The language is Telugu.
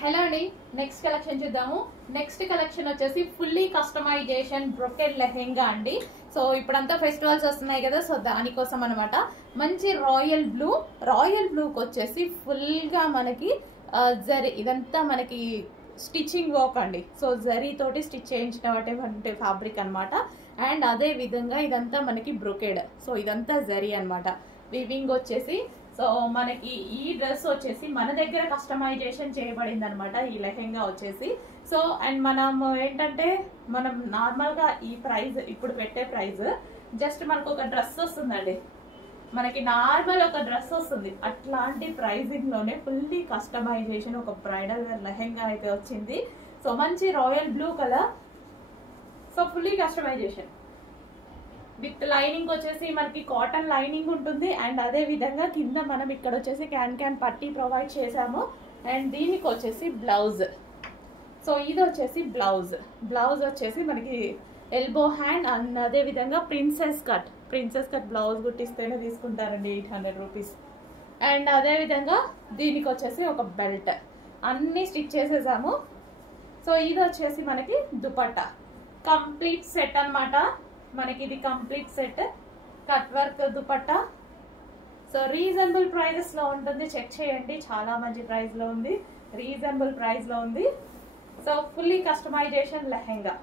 హలో అండి, నెక్స్ట్ కలెక్షన్ చూద్దాము. నెక్స్ట్ కలెక్షన్ వచ్చేసి ఫుల్లీ కస్టమైజేషన్ బ్రొకెడ్ లెహెంగా అండి. సో ఇప్పుడంతా ఫెస్టివల్స్ వస్తున్నాయి కదా, సో దానికోసం అనమాట. మంచి రాయల్ బ్లూకి వచ్చేసి ఫుల్ గా మనకి జరీ, ఇదంతా మనకి స్టిచ్చింగ్ వర్క్ అండి. సో జరీ తోటి స్టిచ్ చేయించిన ఫ్యాబ్రిక్ అనమాట. అండ్ అదే విధంగా ఇదంతా మనకి బ్రొకెడ్. సో ఇదంతా జరీ అనమాట. వివింగ్ వచ్చేసి సో మనకి ఈ డ్రెస్ వచ్చేసి మన దగ్గర కస్టమైజేషన్ చేయబడింది అనమాట, ఈ లెహెంగా వచ్చేసి. సో అండ్ మనం ఏంటంటే మనం నార్మల్ గా ఈ ప్రైస్ ఇప్పుడు పెట్టే ప్రైస్ జస్ట్ మనకు ఒక డ్రెస్ వస్తుందండి, మనకి నార్మల్ ఒక డ్రెస్ వస్తుంది. అట్లాంటి ప్రైజింగ్ లోనే ఫుల్లీ కస్టమైజేషన్ ఒక బ్రైడల్ వేర్ లెహెంగా అయితే వచ్చింది. సో మంచి royal blue colour, so fully customization with lining వచ్చేసి మనకి కాటన్ లైనింగ్ ఉంటుంది. అండ్ అదే విధంగా కింద మనం ఇక్కడ వచ్చేసి క్యాన్ పట్టీ ప్రొవైడ్ చేసాము. అండ్ దీనికి వచ్చేసి బ్లౌజ్. సో ఇది వచ్చేసి బ్లౌజ్ వచ్చేసి మనకి ఎల్బో హ్యాండ్. అండ్ అదే విధంగా ప్రిన్సెస్ కట్ బ్లౌజ్ కుట్టిస్తేనే తీసుకుంటారండి 800 రూపీస్. అండ్ అదే విధంగా దీనికి వచ్చేసి ఒక బెల్ట్, అన్ని స్టిచ్ చేసేసాము. సో ఇది వచ్చేసి మనకి దుపట్టా కంప్లీట్ సెట్ అన్నమాట. మనకి ఇది complete set cut work dupatta. So reasonable prices లో ఉంటుంది, చెక్ చేయండి. చాలా మంచి ప్రైస్ లో ఉంది, రీజనబుల్ ప్రైస్ లో ఉంది. So fully customization lehenga.